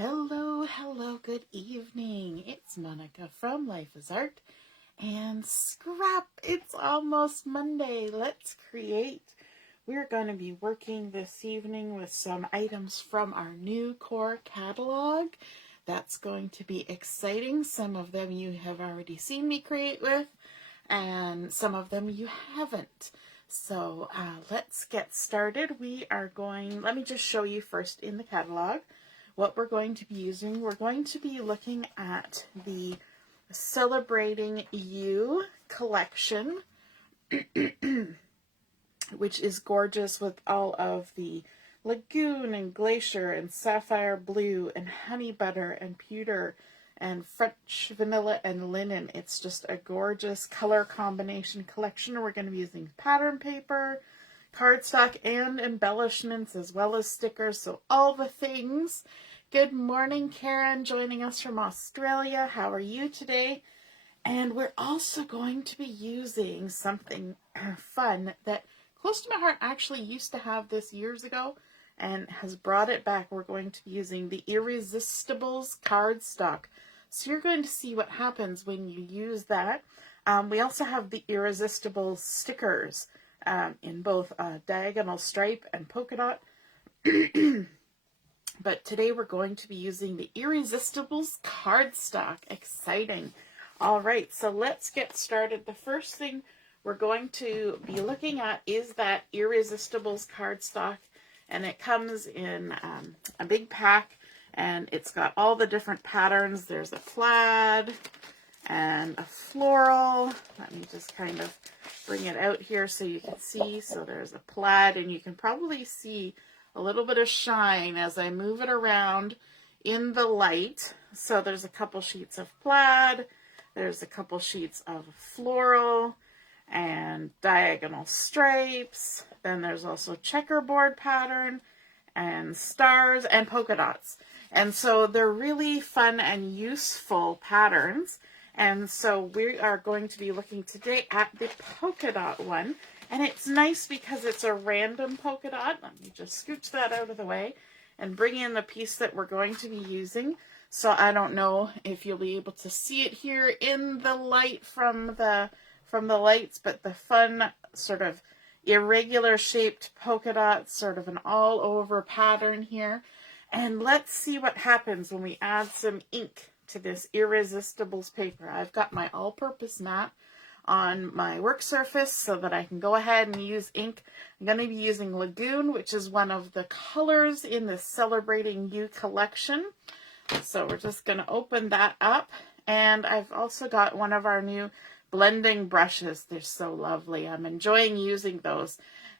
Hello, good evening. It's Monica from Life is Art and Scrap. It's almost Monday. Let's create. We're going to be working this evening with some items from our new core catalog. That's going to be exciting. Some of them you have already seen me create with, and some of them you haven't. So let's get started. Let me just show you first in the catalog what we're going to be using. We're going to be looking at the Celebrating You collection, which is gorgeous with all of the lagoon and glacier and sapphire blue and honey butter and pewter and French vanilla and linen. It's just a gorgeous color combination collection. We're going to be using pattern paper, cardstock, and embellishments, as well as stickers, so all the things. Good morning, Karen, joining us from Australia. How are you today? And we're also going to be using something fun that close to my heart actually used to have this years ago and has brought it back. We're going to be using the Irresistibles cardstock. So you're going to see what happens when you use that. We also have the Irresistibles stickers in both diagonal stripe and polka dot. But today we're going to be using the Irresistibles cardstock. Exciting. All right, so let's get started. The first thing we're going to be looking at is that Irresistibles cardstock, and it comes in a big pack, and it's got all the different patterns. There's a plaid and a floral. Let me just kind of bring it out here so you can see. So there's a plaid, and you can probably see a little bit of shine as I move it around in the light. So there's a couple sheets of plaid, there's a couple sheets of floral and diagonal stripes. Then there's also checkerboard pattern and stars and polka dots. And so they're really fun and useful patterns. And so we are going to be looking today at the polka dot one. And it's nice because it's a random polka dot. Let me just scooch that out of the way and bring in the piece that we're going to be using. So I don't know if you'll be able to see it here in the light from the lights, but the fun sort of irregular shaped polka dot, sort of an all over pattern here. And let's see what happens when we add some ink to this Irresistibles paper. I've got my all-purpose mat on my work surface so that I can go ahead and use ink. I'm going to be using Lagoon, which is one of the colors in the Celebrating You collection. So we're just going to open that up. And I've also got one of our new blending brushes. They're so lovely. I'm enjoying using those.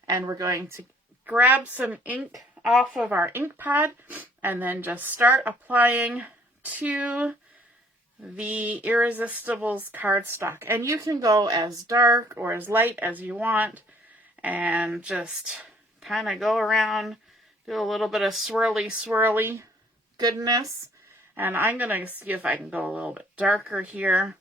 And we're going to grab some ink off of our ink pad and then just start applying to the Irresistibles cardstock. And you can go as dark or as light as you want and just kind of go around, do a little bit of swirly goodness. And I'm going to see if I can go a little bit darker here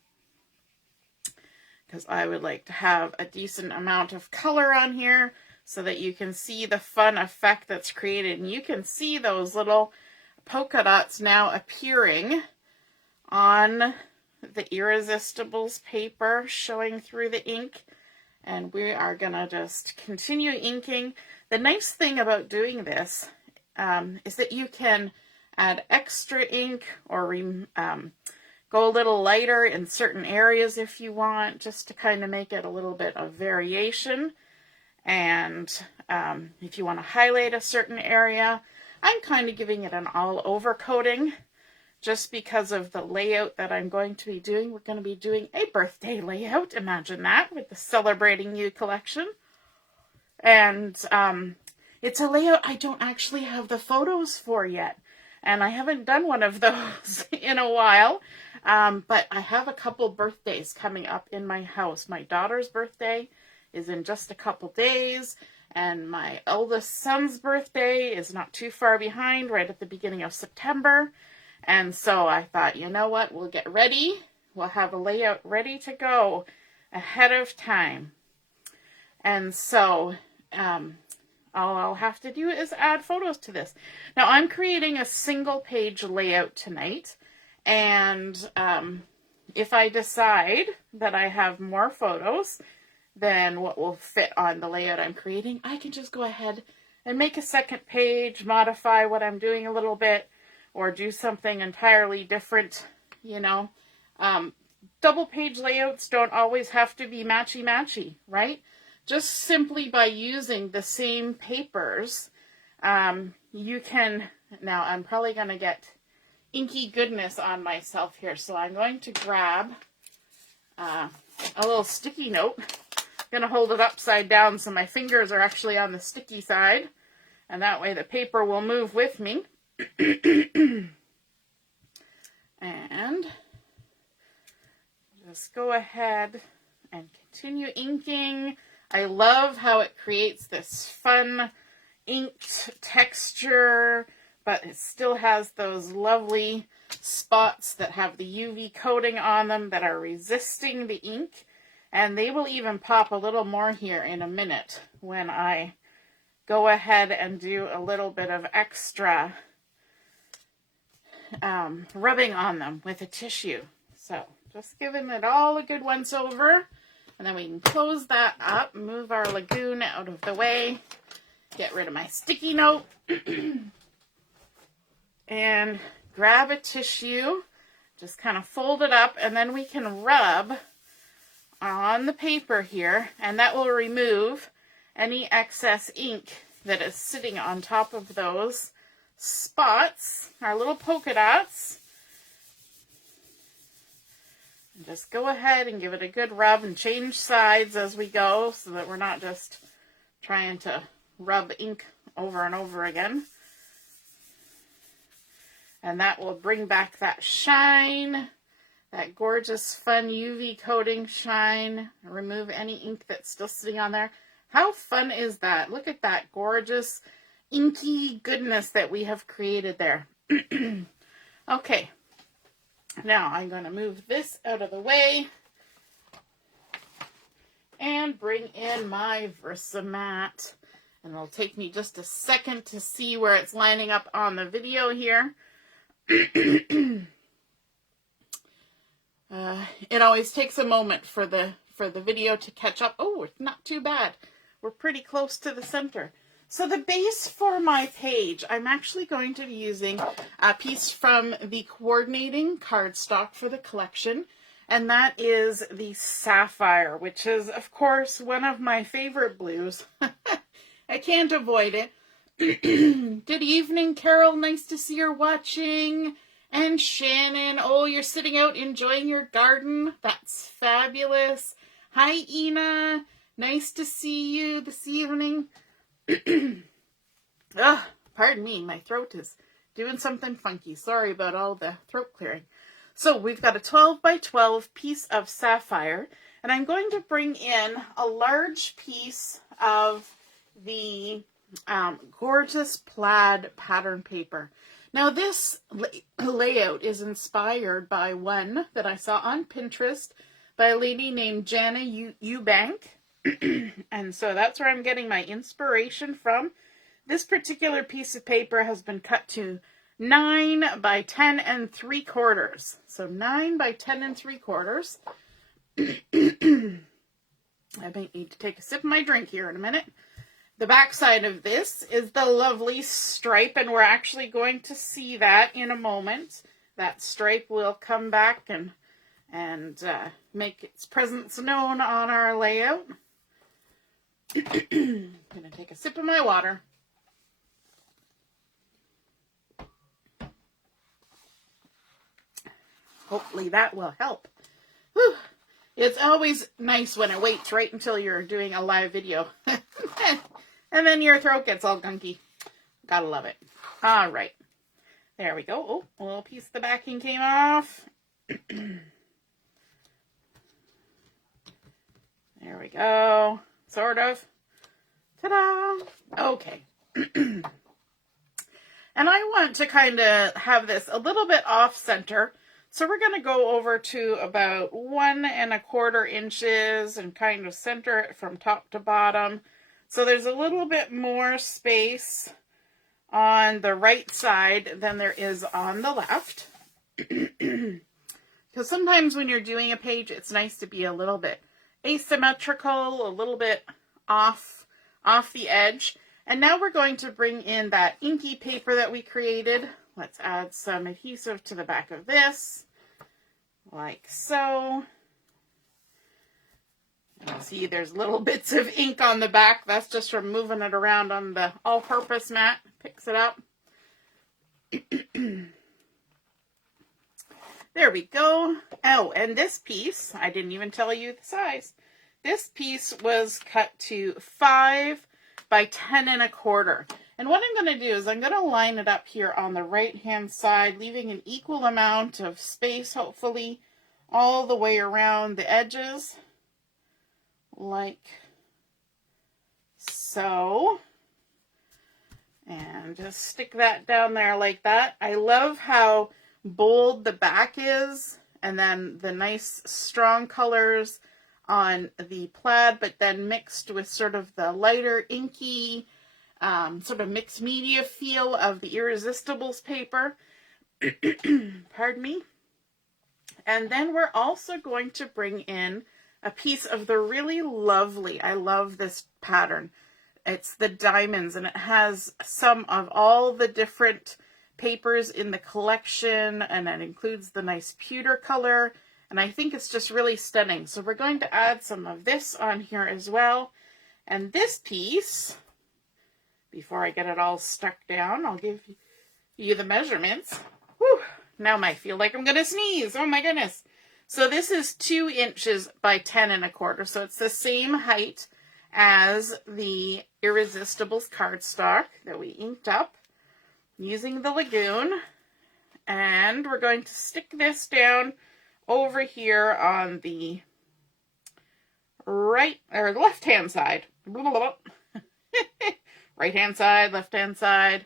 because I would like to have a decent amount of color on here so that you can see the fun effect that's created. And you can see those little polka dots now appearing on the Irresistibles paper, showing through the ink. And we are going to just continue inking. The nice thing about doing this is that you can add extra ink or go a little lighter in certain areas if you want, just to kind of make it a little bit of variation. And if you want to highlight a certain area, I'm kind of giving it an all over coating just because of the layout that I'm going to be doing. We're going to be doing a birthday layout. Imagine that, with the Celebrating You collection. And it's a layout I don't actually have the photos for yet. And I haven't done one of those in a while. But I have a couple birthdays coming up in my house. My daughter's birthday is in just a couple days. And my eldest son's birthday is not too far behind, right at the beginning of September. And so I thought, you know what, we'll get ready. We'll have a layout ready to go ahead of time. And so all I'll have to do is add photos to this. Now I'm creating a single page layout tonight, and if I decide that I have more photos than what will fit on the layout I'm creating, I can just go ahead and make a second page, modify what I'm doing a little bit, or do something entirely different, you know. Double page layouts don't always have to be matchy-matchy, right? Just simply by using the same papers, you can, now I'm probably going to get inky goodness on myself here, so I'm going to grab a little sticky note. I'm going to hold it upside down so my fingers are actually on the sticky side, and that way the paper will move with me. And just go ahead and continue inking. I love how it creates this fun inked texture, but it still has those lovely spots that have the UV coating on them that are resisting the ink. And they will even pop a little more here in a minute when I go ahead and do a little bit of extra rubbing on them with a tissue. So just giving it all a good once over. And then we can close that up, move our lagoon out of the way, get rid of my sticky note, and grab a tissue, just kind of fold it up, and then we can rub on the paper here, and that will remove any excess ink that is sitting on top of those spots, our little polka dots. And just go ahead and give it a good rub and change sides as we go so that we're not just trying to rub ink over and over again. And that will bring back that shine, that gorgeous fun UV coating shine, remove any ink that's still sitting on there. How fun is that? Look at that gorgeous inky goodness that we have created there. Okay. Now I'm going to move this out of the way and bring in my Versamat. And it'll take me just a second to see where it's lining up on the video here. It always takes a moment for the video to catch up. Oh, it's not too bad. We're pretty close to the center. So the base for my page, I'm actually going to be using a piece from the coordinating cardstock for the collection, and that is the Sapphire, which is, of course, one of my favorite blues. I can't avoid it. Good evening, Carol. Nice to see you're watching. And Shannon, oh, you're sitting out enjoying your garden. That's fabulous. Hi, Ina. Nice to see you this evening. Pardon me, my throat is doing something funky. Sorry about all the throat clearing. So we've got a 12 by 12 piece of sapphire, and I'm going to bring in a large piece of the gorgeous plaid pattern paper. Now this layout is inspired by one that I saw on Pinterest by a lady named Jana Eubank. And so that's where I'm getting my inspiration from. This particular piece of paper has been cut to 9 by 10 3/4. So 9 by 10 3/4. I might need to take a sip of my drink here in a minute. The back side of this is the lovely stripe, and we're actually going to see that in a moment. That stripe will come back and make its presence known on our layout. I'm going to take a sip of my water. Hopefully that will help. Whew. It's always nice when it waits right until you're doing a live video. And then your throat gets all gunky. Gotta love it. All right. There we go. Oh, a little piece of the backing came off. There we go. Sort of. Ta-da! Okay. And I want to kind of have this a little bit off center. So we're going to go over to about 1 1/4 inches and kind of center it from top to bottom. So there's a little bit more space on the right side than there is on the left. Because sometimes when you're doing a page, it's nice to be a little bit asymmetrical, a little bit off the edge. And now we're going to bring in that inky paper that we created. Let's add some adhesive to the back of this, like so. You see there's little bits of ink on the back. That's just from moving it around on the all-purpose mat. Picks it up. There we go. Oh, and this piece, I didn't even tell you the size. This piece was cut to 5 by 10 1/4. And what I'm going to do is I'm going to line it up here on the right-hand side, leaving an equal amount of space, hopefully, all the way around the edges, like so. And just stick that down there like that. I love how bold the back is, and then the nice strong colors on the plaid, but then mixed with sort of the lighter inky, sort of mixed media feel of the Irresistibles paper. Pardon me. And then we're also going to bring in a piece of the really lovely, I love this pattern. It's the diamonds, and it has some of all the different papers in the collection, and it includes the nice pewter color, and I think it's just really stunning. So we're going to add some of this on here as well. And this piece, before I get it all stuck down, I'll give you the measurements. Whew, now I might feel like I'm going to sneeze. Oh my goodness. So this is 2 inches by 10 1/4. So it's the same height as the Irresistibles cardstock that we inked up using the Lagoon. And we're going to stick this down over here on the right or left hand side. Right hand side, left hand side,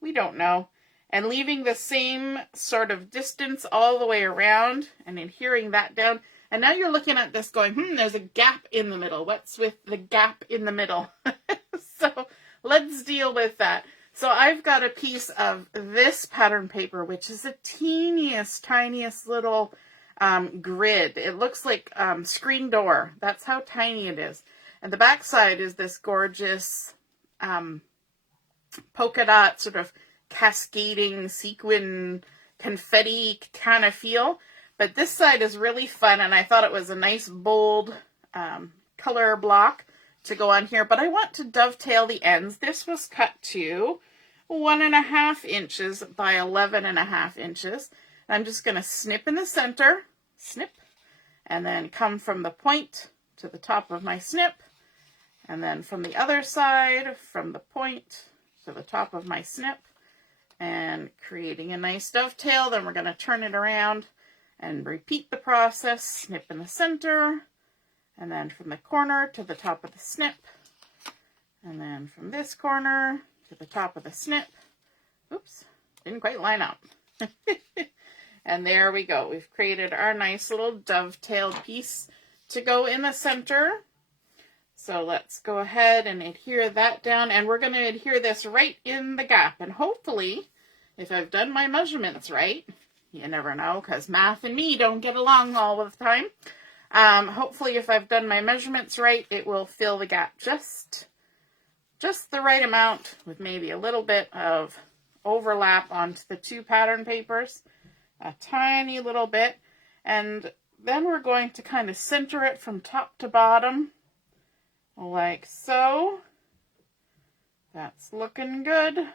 we don't know. And leaving the same sort of distance all the way around and adhering that down. And now you're looking at this going, there's a gap in the middle. What's with the gap in the middle? So let's deal with that. So I've got a piece of this pattern paper, which is the tiniest little grid. It looks like screen door. That's how tiny it is. And the back side is this gorgeous polka dot sort of cascading sequin confetti kind of feel. But this side is really fun, and I thought it was a nice bold color block to go on here. But I want to dovetail the ends. This was cut to 1.5 inches by 11.5 inches. And I'm just going to snip in the center, snip, and then come from the point to the top of my snip, and then from the other side, from the point to the top of my snip, and creating a nice dovetail. Then we're going to turn it around and repeat the process. Snip in the center, and then from the corner to the top of the snip, and then from this corner to the top of the snip. Oops, didn't quite line up. And there we go. We've created our nice little dovetailed piece to go in the center. So let's go ahead and adhere that down, and we're going to adhere this right in the gap. And hopefully, if I've done my measurements right, you never know, because math and me don't get along all of the time. Hopefully, if I've done my measurements right, it will fill the gap just the right amount, with maybe a little bit of overlap onto the 2 pattern papers, a tiny little bit. And then we're going to kind of center it from top to bottom, like so. That's looking good.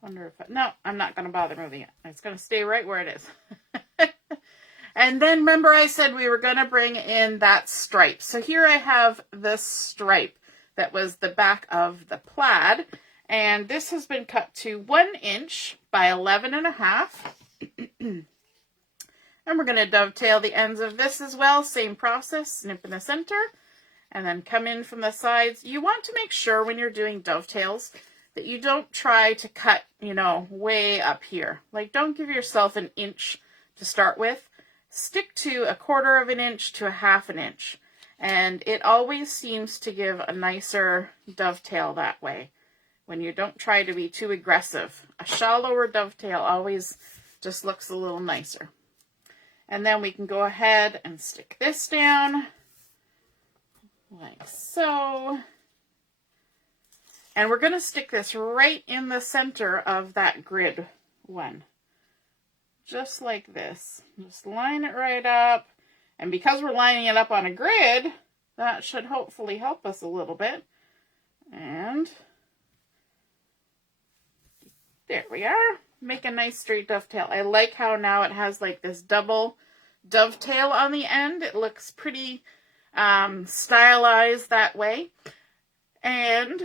Wonder if no, I'm not going to bother moving it. It's going to stay right where it is. And then remember I said we were going to bring in that stripe. So here I have this stripe that was the back of the plaid. And this has been cut to 1 inch by 11.5. And we're going to dovetail the ends of this as well. Same process, snip in the center, and then come in from the sides. You want to make sure when you're doing dovetails that you don't try to cut, way up here. Like, don't give yourself 1 inch to start with. Stick to 1/4 of an inch to 1/2 inch. And it always seems to give a nicer dovetail that way when you don't try to be too aggressive. A shallower dovetail always just looks a little nicer. And then we can go ahead and stick this down like so. And we're going to stick this right in the center of that grid one. Just like this. Just line it right up. And because we're lining it up on a grid, that should hopefully help us a little bit. And there we are. Make a nice straight dovetail. I like how now it has like this double dovetail on the end. It looks pretty stylized that way. And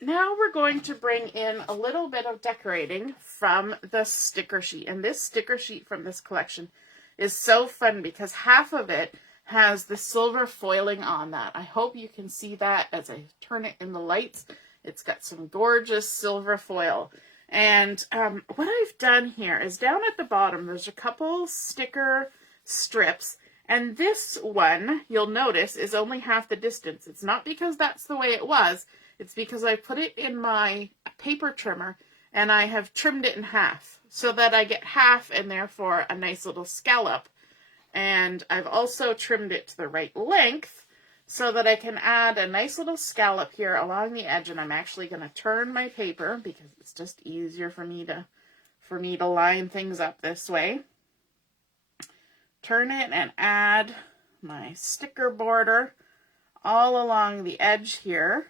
now we're going to bring in a little bit of decorating from the sticker sheet. And this sticker sheet from this collection is so fun because half of it has the silver foiling on that. I hope you can see that as I turn it in the lights. It's got some gorgeous silver foil. And what I've done here is down at the bottom, there's a couple sticker strips. And this one, you'll notice, is only half the distance. It's not because that's the way it was. It's because I put it in my paper trimmer and I have trimmed it in half so that I get half and therefore a nice little scallop. And I've also trimmed it to the right length so that I can add a nice little scallop here along the edge. And I'm actually going to turn my paper because it's just easier for me to line things up this way. Turn it and add my sticker border all along the edge here.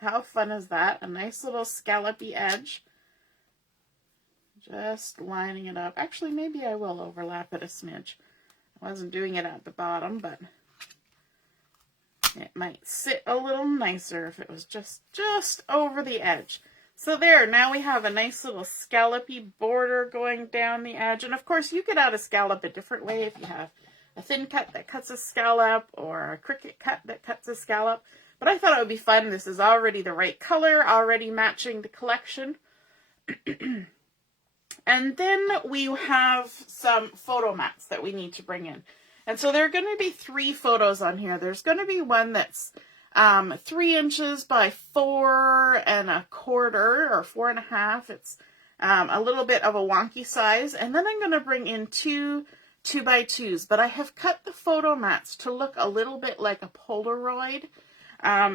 How fun is that? A nice little scallopy edge. Just lining it up. Actually, maybe I will overlap it a smidge. I wasn't doing it at the bottom, but it might sit a little nicer if it was just over the edge. So there, now we have a nice little scallopy border going down the edge. And of course, you could add a scallop a different way if you have a thin cut that cuts a scallop or a cricket cut that cuts a scallop. But I thought it would be fun. This is already the right color, already matching the collection. And then we have some photo mats that we need to bring in. And so there are going to be 3 photos on here. There's going to be one that's 3 inches by 4 1/4 or 4 1/2. It's a little bit of a wonky size. And then I'm going to bring in 2 2x2s. But I have cut the photo mats to look a little bit like a Polaroid.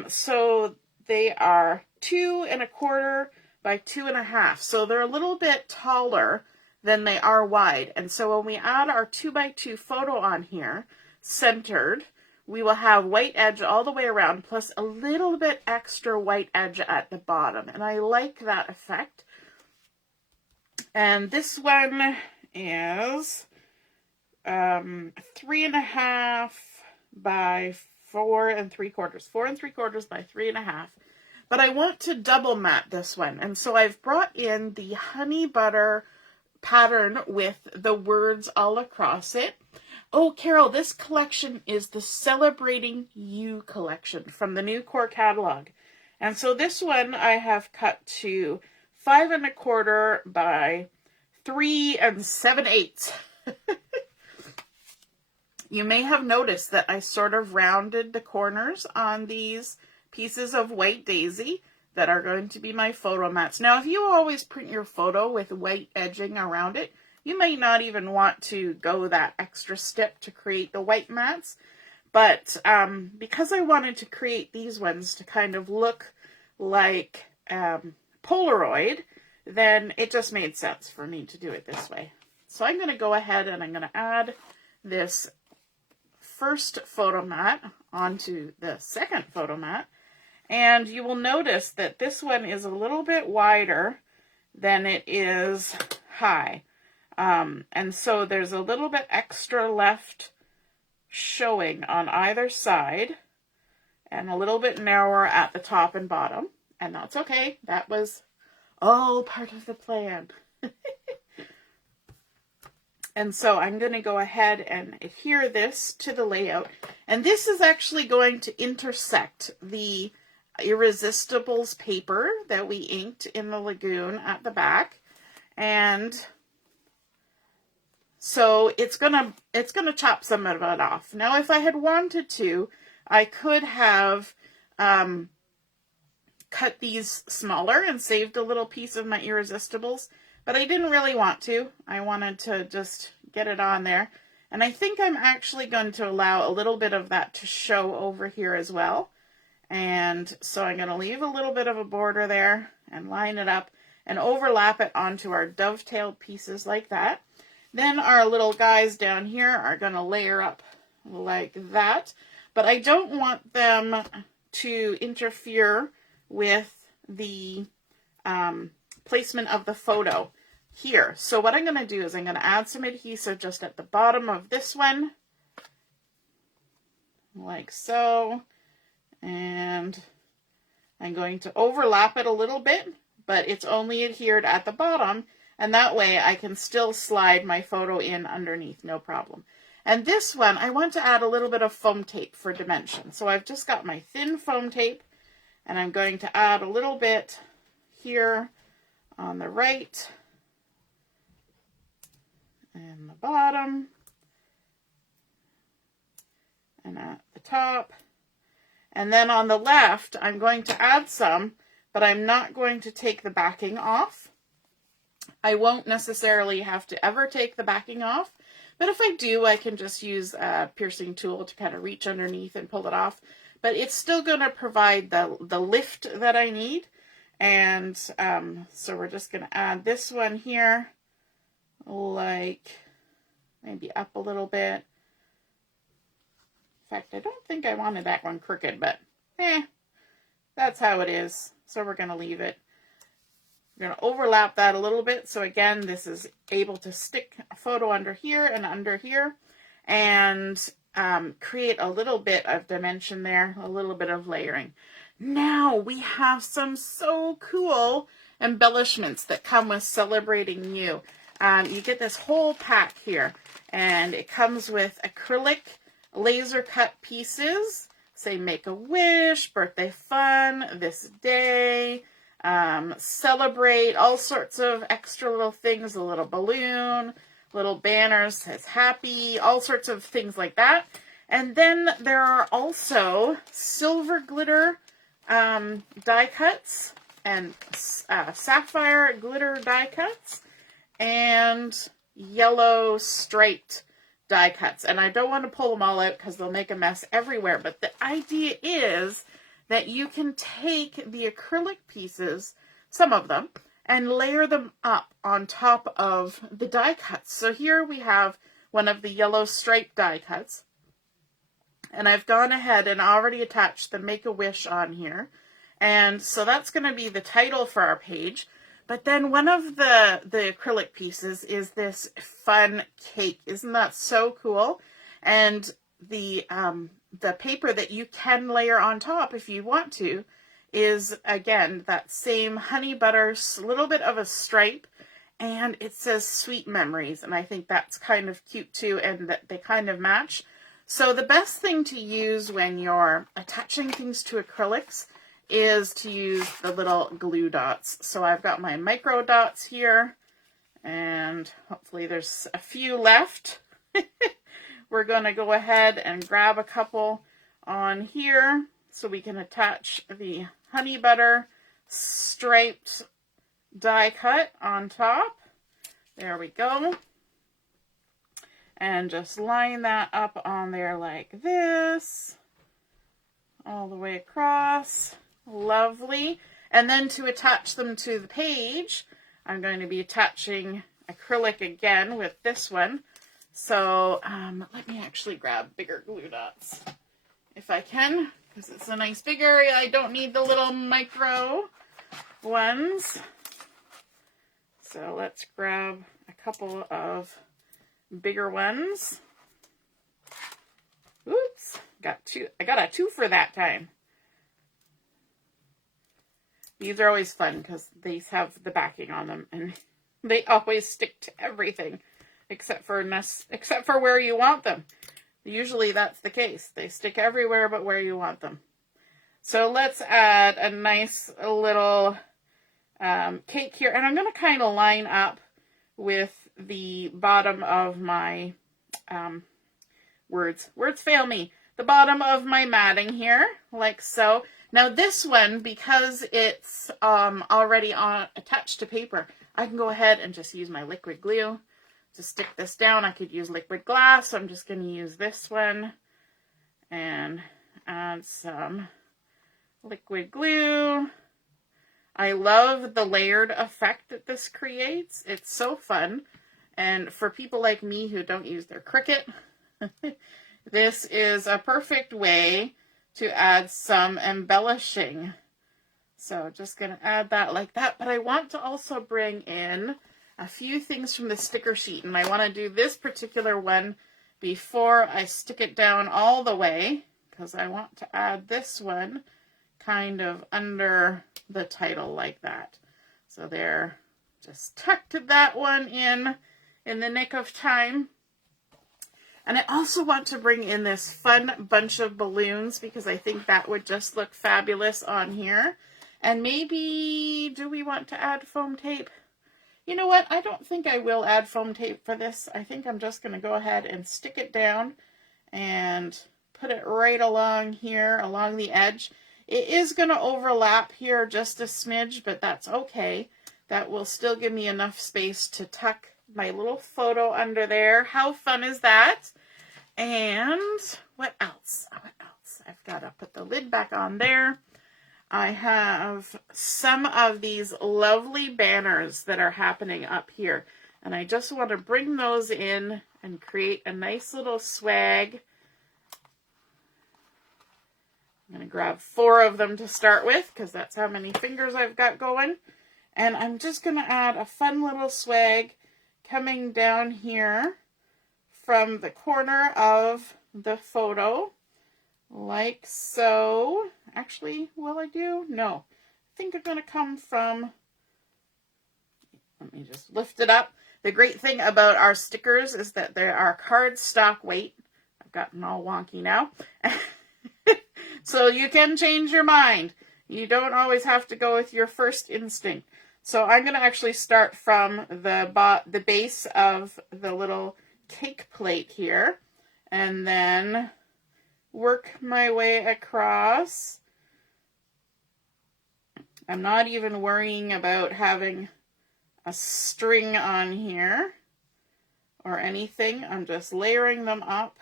So they are 2 1/4 by 2 1/2. So they're a little bit taller than they are wide. And so when we add our 2x2 photo on here, centered, we will have white edge all the way around, plus a little bit extra white edge at the bottom. And I like that effect. And this one is 3 1/2 by 4 3/4. 4 3/4 by 3 1/2. But I want to double mat this one. And so I've brought in the honey butter pattern with the words all across it. Oh, Carol, this collection is the Celebrating You collection from the new core catalog. And so this one I have cut to 5 1/4 by 3 7/8. You may have noticed that I sort of rounded the corners on these pieces of white daisy that are going to be my photo mats. Now, if you always print your photo with white edging around it, you may not even want to go that extra step to create the white mats. But because I wanted to create these ones to kind of look like Polaroid, then it just made sense for me to do it this way. So I'm going to go ahead and I'm going to add this first photo mat onto the second photo mat. And you will notice that this one is a little bit wider than it is high. And so there's a little bit extra left showing on either side and a little bit narrower at the top and bottom. And that's okay. That was all part of the plan. And so I'm going to go ahead and adhere this to the layout. And this is actually going to intersect the Irresistibles paper that we inked in the lagoon at the back. And so it's gonna chop some of it off. Now, if I had wanted to, I could have cut these smaller and saved a little piece of my Irresistibles, but I didn't really want to. I wanted to just get it on there. And I think I'm actually going to allow a little bit of that to show over here as well. And so I'm going to leave a little bit of a border there and line it up and overlap it onto our dovetailed pieces like that. Then our little guys down here are going to layer up like that. But I don't want them to interfere with the placement of the photo here. So what I'm going to do is I'm going to add some adhesive just at the bottom of this one, like so. And I'm going to overlap it a little bit, but it's only adhered at the bottom, and that way I can still slide my photo in underneath, no problem. And this one, I want to add a little bit of foam tape for dimension. So I've just got my thin foam tape, and I'm going to add a little bit here on the right and the bottom and at the top. And then on the left, I'm going to add some, but I'm not going to take the backing off. I won't necessarily have to ever take the backing off, but if I do, I can just use a piercing tool to kind of reach underneath and pull it off. But it's still going to provide the lift that I need. And so we're just going to add this one here, like maybe up a little bit. In fact, I don't think I wanted that one crooked, but that's how it is. So we're going to leave it. We're going to overlap that a little bit. So again, this is able to stick a photo under here and under here, and create a little bit of dimension there, a little bit of layering. Now we have some so cool embellishments that come with celebrating you. You get this whole pack here, and it comes with acrylic laser cut pieces. Say make a wish, birthday fun, this day, celebrate, all sorts of extra little things, a little balloon, little banners says happy, all sorts of things like that. And then there are also silver glitter die cuts and sapphire glitter die cuts and yellow striped die cuts. And I don't want to pull them all out because they'll make a mess everywhere. But the idea is that you can take the acrylic pieces, some of them, and layer them up on top of the die cuts. So here we have one of the yellow striped die cuts. And I've gone ahead and already attached the Make-A-Wish on here. And so that's going to be the title for our page. But then one of the acrylic pieces is this fun cake. Isn't that so cool? And the paper that you can layer on top if you want to is, again, that same honey butter, little bit of a stripe. And it says Sweet Memories. And I think that's kind of cute too, and that they kind of match. So the best thing to use when you're attaching things to acrylics is to use the little glue dots. So I've got my micro dots here, and hopefully there's a few left. We're going to go ahead and grab a couple on here so we can attach the honey butter striped die cut on top. There we go. And just line that up on there like this, all the way across. Lovely. And then to attach them to the page, I'm going to be attaching acrylic again with this one. So let me actually grab bigger glue dots if I can, because it's a nice big area. I don't need the little micro ones. So let's grab a couple of bigger ones. Oops, got two. I got a two for that time. These are always fun because these have the backing on them, and they always stick to everything except for where you want them. Usually that's the case. They stick everywhere but where you want them. So let's add a nice little cake here, and I'm going to kind of line up with the bottom of my words fail me. the bottom of my matting here, like so. Now this one, because it's already attached to paper, I can go ahead and just use my liquid glue to stick this down. I could use liquid glass, so I'm just going to use this one and add some liquid glue. I love the layered effect that this creates. It's so fun. And for people like me who don't use their Cricut, this is a perfect way to add some embellishing. So just going to add that like that. But I want to also bring in a few things from the sticker sheet. And I want to do this particular one before I stick it down all the way, because I want to add this one kind of under the title like that. So there, just tucked that one in the nick of time. And I also want to bring in this fun bunch of balloons because I think that would just look fabulous on here. And maybe, do we want to add foam tape? You know what? I don't think I will add foam tape for this. I think I'm just going to go ahead and stick it down and put it right along here, along the edge. It is going to overlap here just a smidge, but that's okay. That will still give me enough space to tuck my little photo under there. How fun is that? And what else? What else? I've got to put the lid back on there. I have some of these lovely banners that are happening up here, and I just want to bring those in and create a nice little swag. I'm going to grab 4 of them to start with because that's how many fingers I've got going. And I'm just going to add a fun little swag coming down here from the corner of the photo, like so. Actually, will I do? No. I think they're going to come from, let me just lift it up. The great thing about our stickers is that they are cardstock weight. I've gotten all wonky now. So you can change your mind. You don't always have to go with your first instinct. So I'm going to actually start from the base of the little cake plate here, and then work my way across. I'm not even worrying about having a string on here or anything. I'm just layering them up.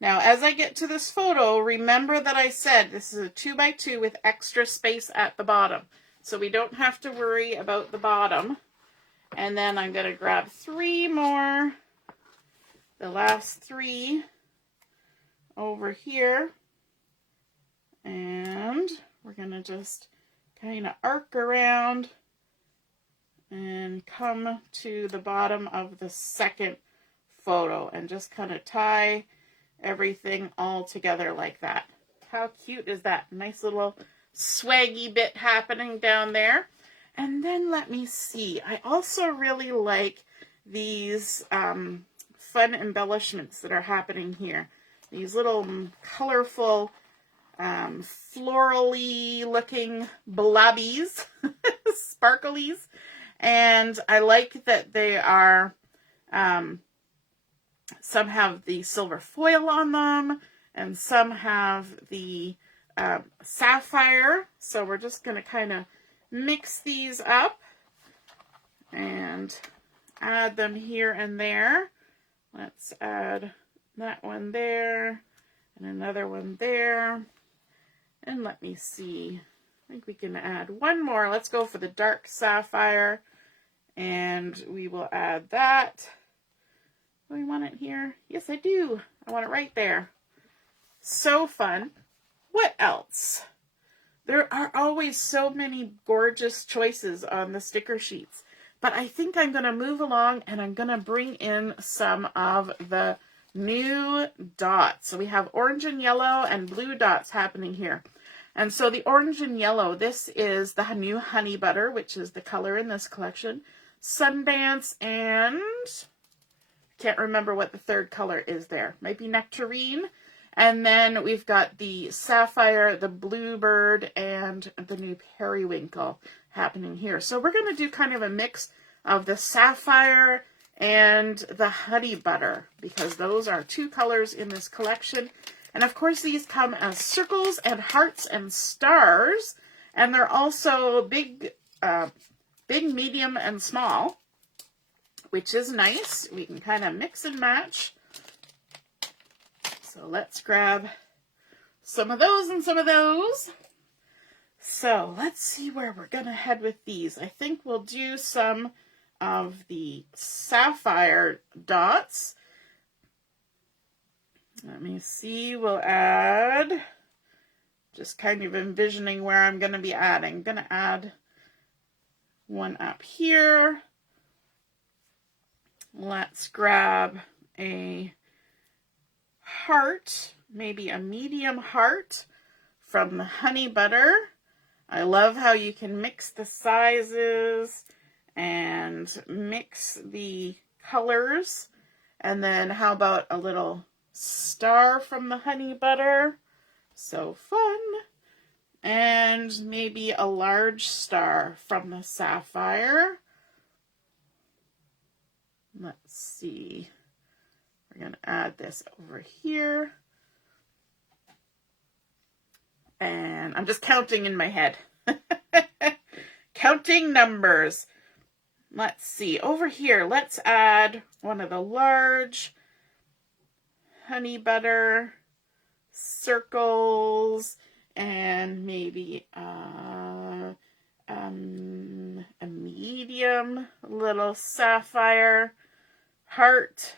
Now, as I get to this photo, remember that I said this is a 2x2 with extra space at the bottom. So we don't have to worry about the bottom. And then I'm going to grab 3 more, the last 3 over here. And we're going to just kind of arc around and come to the bottom of the second photo and just kind of tie everything all together like that. How cute is that? Nice little swaggy bit happening down there. And then let me see. I also really like these fun embellishments that are happening here. These little colorful, florally looking blobbies, sparklies. And I like that they are, some have the silver foil on them, and some have the sapphire. So we're just going to kind of mix these up and add them here and there. Let's add that one there and another one there. And let me see. I think we can add one more. Let's go for the dark sapphire, and we will add that. Do I want it here? Yes, I do. I want it right there. So fun. What else? There are always so many gorgeous choices on the sticker sheets, but I think I'm going to move along and I'm going to bring in some of the new dots. So we have orange and yellow and blue dots happening here. And so the orange and yellow, this is the new Honey Butter, which is the color in this collection. Sundance, and can't remember what the third color is there. Might be Nectarine. And then we've got the Sapphire, the Bluebird, and the new Periwinkle happening here. So we're going to do kind of a mix of the Sapphire and the Honey Butter, because those are 2 colors in this collection. And of course, these come as circles and hearts and stars. And they're also big, medium, and small, which is nice. We can kind of mix and match. So let's grab some of those and some of those. So let's see where we're going to head with these. I think we'll do some of the sapphire dots. Let me see, we'll add, just kind of envisioning where I'm going to be adding. I'm going to add one up here. Let's grab a heart, maybe a medium heart from the honey butter. I love how you can mix the sizes and mix the colors. And then how about a little star from the honey butter? So fun. And maybe a large star from the sapphire. Let's see. We're going to add this over here. And I'm just counting in my head. Counting numbers. Let's see. Over here, let's add one of the large honey butter circles and maybe a medium little sapphire heart.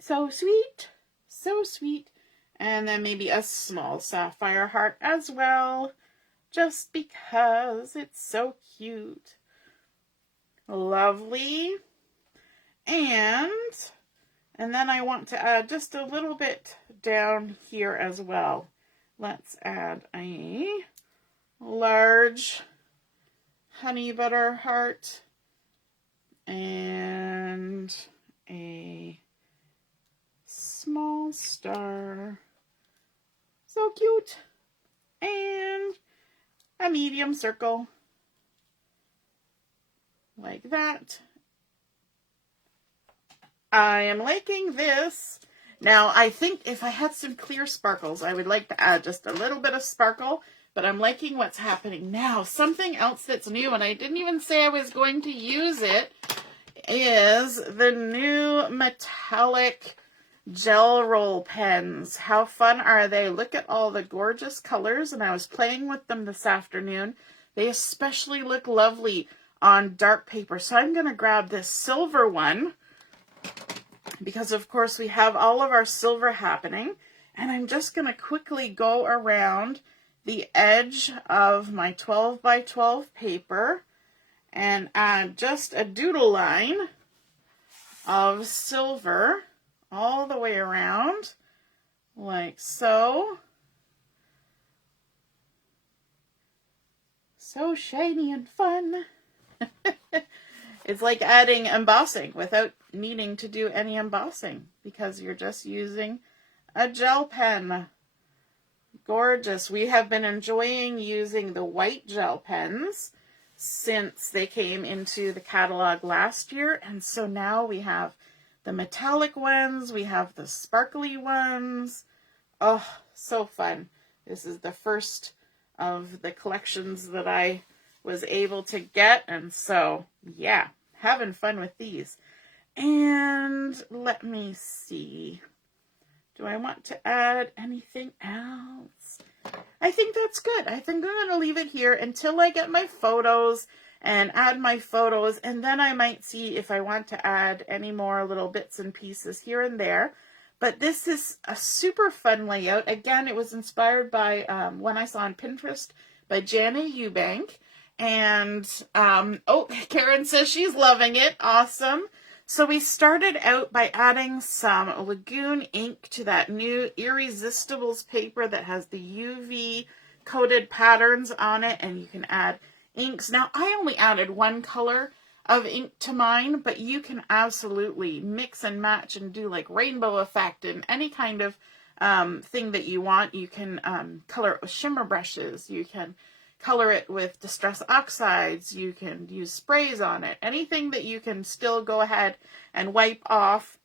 So sweet. So sweet. And then maybe a small sapphire heart as well, just because it's so cute. Lovely. And then I want to add just a little bit down here as well. Let's add a large honey butter heart and a small star. So cute. And a medium circle. Like that. I am liking this. Now, I think if I had some clear sparkles, I would like to add just a little bit of sparkle, but I'm liking what's happening now. Something else that's new, and I didn't even say I was going to use it, is the new metallic gel roll pens. How fun are they? Look at all the gorgeous colors, and I was playing with them this afternoon. They especially look lovely on dark paper. So I'm going to grab this silver one, because of course we have all of our silver happening, and I'm just going to quickly go around the edge of my 12 by 12 paper and add just a doodle line of silver all the way around, like so. So shiny and fun. It's like adding embossing without needing to do any embossing, because you're just using a gel pen. Gorgeous. We have been enjoying using the white gel pens since they came into the catalog last year, and so now we have the metallic ones, we have the sparkly ones. Oh, so fun. This is the first of the collections that I was able to get, and so, yeah, having fun with these. And let me see. Do I want to add anything else? I think that's good. I think I'm going to leave it here until I get my photos and add my photos, and then I might see if I want to add any more little bits and pieces here and there. But this is a super fun layout. Again, it was inspired by one I saw on Pinterest by Jana Eubank. And, oh, Karen says she's loving it. Awesome. So we started out by adding some Lagoon ink to that new Irresistibles paper that has the UV coated patterns on it, and you can add inks. Now, I only added one color of ink to mine, but you can absolutely mix and match and do like rainbow effect and any kind of thing that you want. You can color it with shimmer brushes. You can color it with distress oxides. You can use sprays on it. Anything that you can still go ahead and wipe off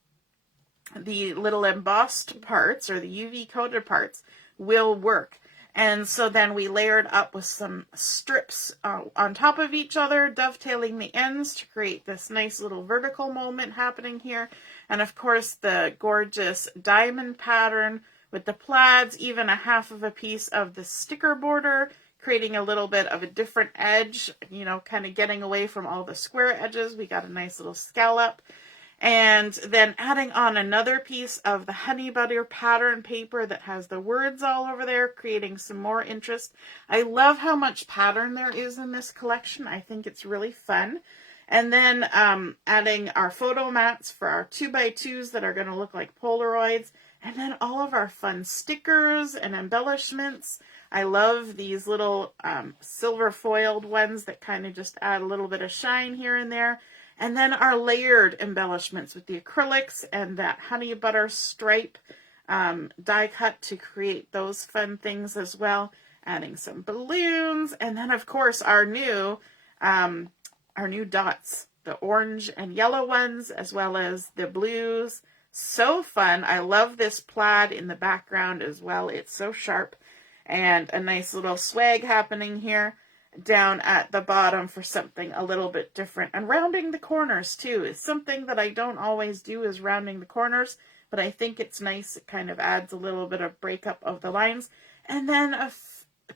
the little embossed parts or the UV coated parts will work. And so then we layered up with some strips on top of each other, dovetailing the ends to create this nice little vertical moment happening here. And of course, the gorgeous diamond pattern with the plaids, even a half of a piece of the sticker border, creating a little bit of a different edge, you know, kind of getting away from all the square edges. We got a nice little scallop. And then adding on another piece of the honey butter pattern paper that has the words all over there, creating some more interest. I love how much pattern there is in this collection. I think it's really fun. And then adding our photo mats for our 2x2s that are going to look like Polaroids. And then all of our fun stickers and embellishments. I love these little silver foiled ones that kind of just add a little bit of shine here and there. And then our layered embellishments with the acrylics and that honey butter stripe die cut to create those fun things as well. Adding some balloons, and then of course our new dots, the orange and yellow ones, as well as the blues. So fun! I love this plaid in the background as well. It's so sharp, and a nice little swag happening here down at the bottom for something a little bit different. And rounding the corners too is something that I don't always do, is rounding the corners, but I think it's nice. It kind of adds a little bit of breakup of the lines. And then of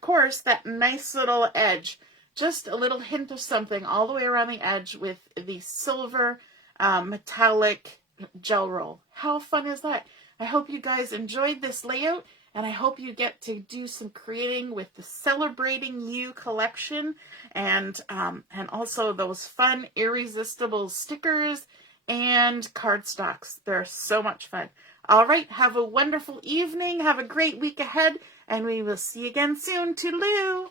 course that nice little edge, just a little hint of something all the way around the edge with the silver metallic gel roll. How fun is that? I hope you guys enjoyed this layout. And I hope you get to do some creating with the Celebrating You collection, and also those fun Irresistibles stickers and cardstocks. They're so much fun. All right, have a wonderful evening. Have a great week ahead, and we will see you again soon. Toodaloo!